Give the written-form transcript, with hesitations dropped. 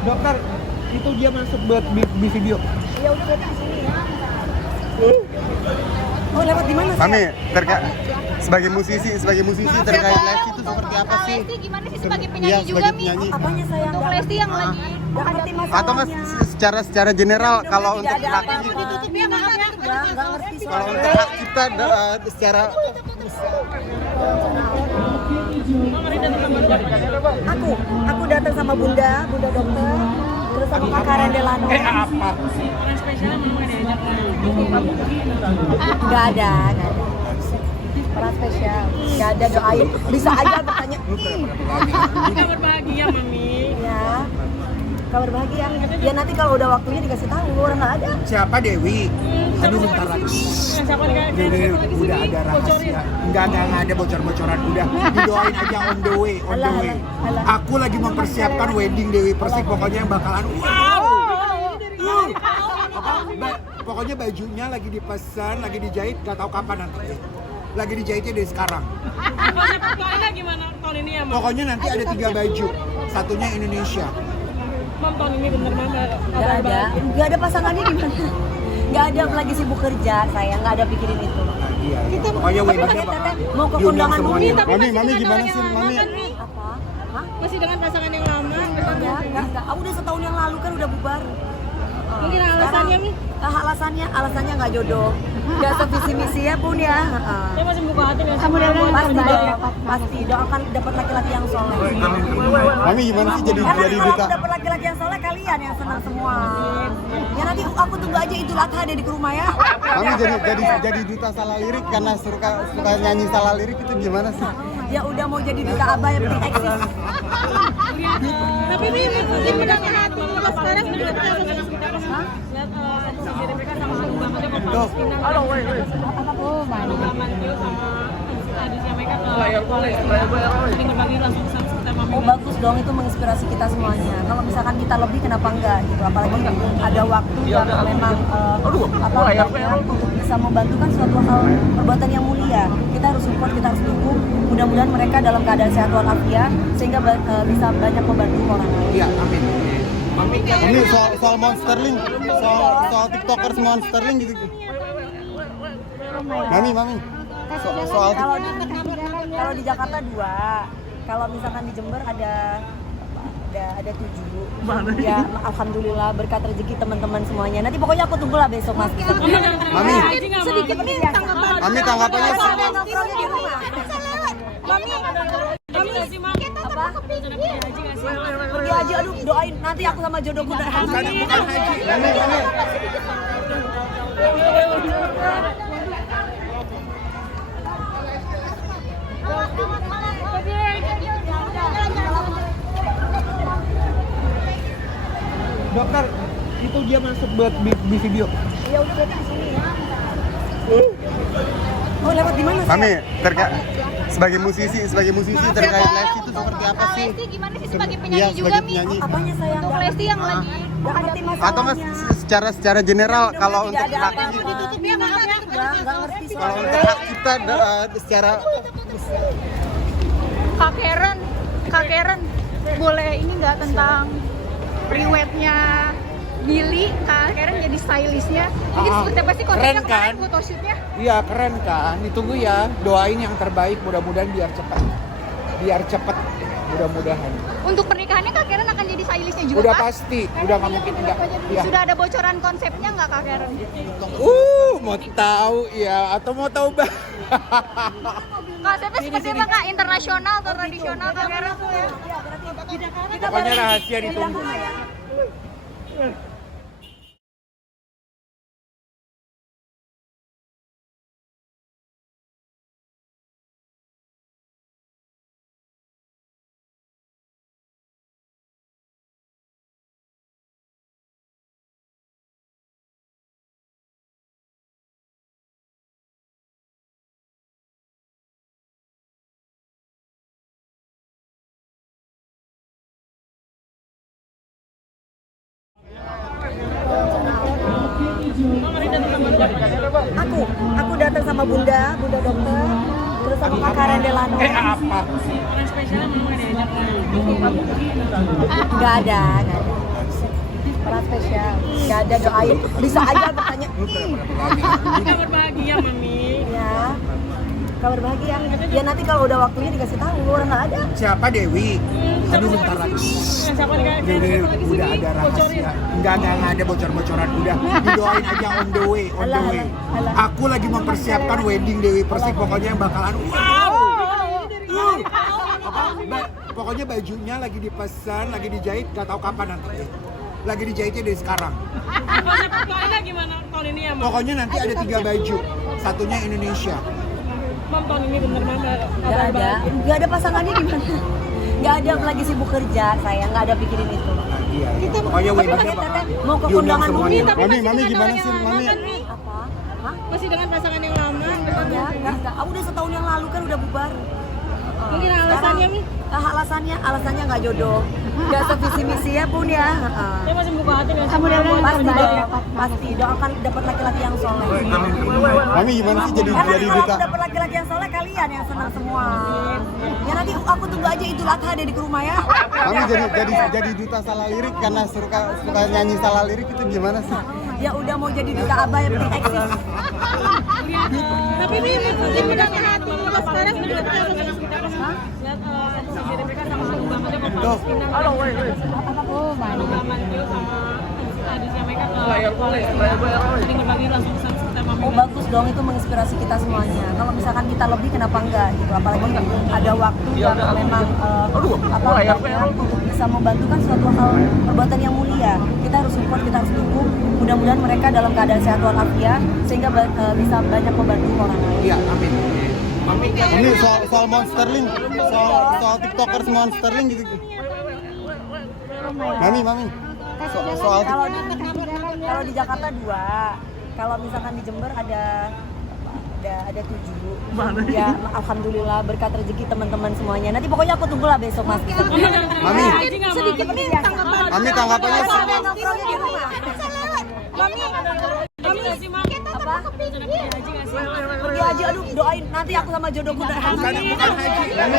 Dokter, itu dia masuk buat di video. Ya udah berarti di sini ya. Oh, lewat di mana? Mami, sebagai musisi terkait Lesti itu seperti apa sih? Lesti gimana sih sebagai Iya, penyanyi juga sebagai Mi? penyanyi. Apanya sayang? Untuk Lesti yang lagi Nggak ngerti masalahnya. Atau nggak secara general kalau untuk Tidak ada hak apa-apa. ditutup ya maaf ya. Nggak ngerti kalau soalnya. untuk hak kita secara Aku datang sama bunda dokter, terus sama kakak Rendelano. Apa? Nggak ada. Orang spesial, nggak ada doain. Bisa aja bertanya. Kabar bahagia, Mami. Ya, kabar bahagia. Ya nanti kalau udah waktunya dikasih tahu, orang nggak ada. Siapa Dewi? Aduh bentar lagi. Dewi udah ada rahasia. Enggak ada bocor-bocoran udah. Didoain aja on the way. Alah. Aku lagi mempersiapkan wedding Dewi Persik pokoknya yang bakalan wow. Pokoknya bajunya lagi dipesan, lagi dijahit, nggak tahu kapan nanti. Lagi dijahitnya dari sekarang. Pokoknya gimana tahun ini ya, Mam? Pokoknya nanti ada 3 baju. Satunya Indonesia. Mam, tahun ini bener Mam Nggak ada pasangannya di mana? Nggak ada, lagi sibuk kerja saya, nggak ada pikirin itu. Nah, iya. Pokoknya weddingnya bakal Mau ke diundang kondangan semuanya. Mami gimana sih Mami? Apa? Hah? Masih dengan pasangan yang lama? Enggak. Aku udah setahun yang lalu kan udah bubar. Mungkin alasannya, Mi? Alasannya nggak jodoh. Nggak sevisi misi ya Bun ya. Dia masih buka hati nggak sih? Pasti doakan dapat laki-laki yang soleh. Mami gimana sih jadi Karena kalau duta? aku dapat laki-laki yang soleh, kalian yang senang semua. Ya nanti aku tunggu aja Idul Adha deh di rumah ya. Mami jadi duta salah lirik karena suka nyanyi salah lirik itu gimana sih? Ya udah mau jadi duta abah yang penting eksis. Tapi Mi, mungkin udah ke hati. Sekarang sudah lihat sisi Rebecca sama Agung Bambangnya mau polos pindah. Oh, mana? Mantio sama adiknya mereka ke Palestina. Ini berbagi langsung sama Mami. Oh bagus dong, itu menginspirasi kita semuanya. Kalau misalkan kita lebih kenapa enggak gitu, apalagi ada waktu yang memang banyak untuk bisa membantu kan suatu hal perbuatan yang mulia. Kita harus support, kita harus dukung. Mudah-mudahan mereka dalam keadaan sehat walafiat sehingga bisa banyak membantu orang lain. Iya, amin. Ini soal Monsterling, soal TikTokers Monsterling gitu. Mami. Soal Kalau di Jakarta 2, kalau misalkan di Jember ada 7. Ya, alhamdulillah berkat rezeki teman-teman semuanya. Nanti pokoknya aku tunggulah besok Mas. Mami, Sedikit tanggapan. Mami tanggapannya Apa? Pergi aja, aduh doain nanti aku sama jodohku udah Bukan haji. Dokter, itu dia masuk buat di video. Ya udah berarti di sini ya. Oh, lewat di mana? Mami, sebagai musisi terkait Lesti itu seperti apa sih? Lesti gimana sih sebagai Iya, penyanyi juga sebagai Mi? penyanyi. Apanya sayang? Untuk Lesti yang lagi Nggak ngerti masalahnya. Atau nggak secara general kalau untuk Tidak ada hak apa-apa. ditutup ya maaf ya. Nggak ngerti kalau soalnya. untuk hak kita secara Kak Karen, boleh ini nggak tentang riwetnya Billy, Kak Karen jadi stylistnya. Mungkin seperti apa sih kontennya Keren, kemarin kan? photoshootnya? Iya keren kan, ditunggu ya. Doain yang terbaik, mudah-mudahan biar cepet, mudah-mudahan. Untuk pernikahannya Kak Karen akan jadi stylistnya juga Udah Kak? pasti, udah nggak mungkin enggak. Iya. Sudah ada bocoran konsepnya nggak Kak Karen? Mau tahu ya atau mau tahu Konsepnya seperti apa Kak? Internasional atau tradisional Kak Karen? Pokoknya rahasia ditunggu. Aku datang sama bunda dokter, terus sama kakak Rendelano. Apa? Orang spesial Mama diajak. Nggak ada. Orang spesial. Gak ada doain. Bisa aja bertanya. Kabar bahagia, Mami. Ya. Kabar bahagia. Ya nanti kalau udah waktunya dikasih tahu. Orang nggak ada. Siapa Dewi? Aduh bentar lagi. Siapa nih kayak Dede, lagi udah sini? ada Bocorin. rahasia. Enggak ada bocor-bocoran. Udah didoain aja on the way. Alah, alah. Aku lagi mempersiapkan wedding Dewi Persik. Pokoknya yang bakalan wow. Pokoknya bajunya lagi dipesan, lagi dijahit, nggak tahu kapan nanti. Lagi dijahitnya dari sekarang. Konsepnya gimana tahun ini ya, Mam? Pokoknya nanti ada 3 baju. Satunya Indonesia. Mam, tahun ini bener Mam Nggak ada. Nggak ada pasangannya di mana? Nggak ada, lagi sibuk kerja saya. Nggak ada pikirin itu. Iya. Pokoknya weddingnya Teteh, bakal mau ke diundang kondangan semuanya. bumi, Mami, Mami gimana sih, Mami? Apa? Hah? Masih dengan pasangan yang lama? Enggak. Aku udah setahun yang lalu kan udah bubar. Mungkin alasannya, Mi? Alasannya nggak jodoh. Nggak sevisi misi ya pun ya. Saya masih buka hati dengan Kamu udah Pasti dong, pasti doakan dapat laki-laki yang soleh. Mami gimana sih jadi Karena kalau duta? aku dapat laki-laki yang soleh, kalian yang senang semua. Ya nanti aku tunggu aja Idul Adha deh di rumah ya. Mami jadi duta salah lirik karena suka nyanyi salah lirik itu gimana sih? Ya udah mau jadi duta abah yang penting eksis. Tapi ini mungkin udah ke hati. Sekarang sudah lihat si Rebecca sama Bang Made mau pas pindah. Oh, mana? Bang Made sama adiknya mereka ke Palestina. Jadi berbagi langsung pesan serta Mami. Oh bagus dong, itu menginspirasi kita semuanya. Kalau misalkan kita lebih kenapa enggak gitu. Apalagi ada waktu yang memang untuk bisa membantu kan suatu hal perbuatan yang mulia. Kita harus support, kita harus dukung. Mudah-mudahan mereka dalam keadaan sehat walafiat sehingga bisa banyak membantu orang lain. Iya, amin. Ini soal Monsterling, soal TikTokers Monsterling gitu. Mami. Soal Kalau di Jakarta 2, kalau misalkan di Jember ada 7. Ya alhamdulillah berkat rezeki teman-teman semuanya. Nanti pokoknya aku tunggulah besok Mas. Mami, Sedikit tanggapan. Mami tanggapannya Nongkrongnya di rumah. Apa? Pergi haji, aduh doain nanti aku sama jodohku Bukan haji. Mami.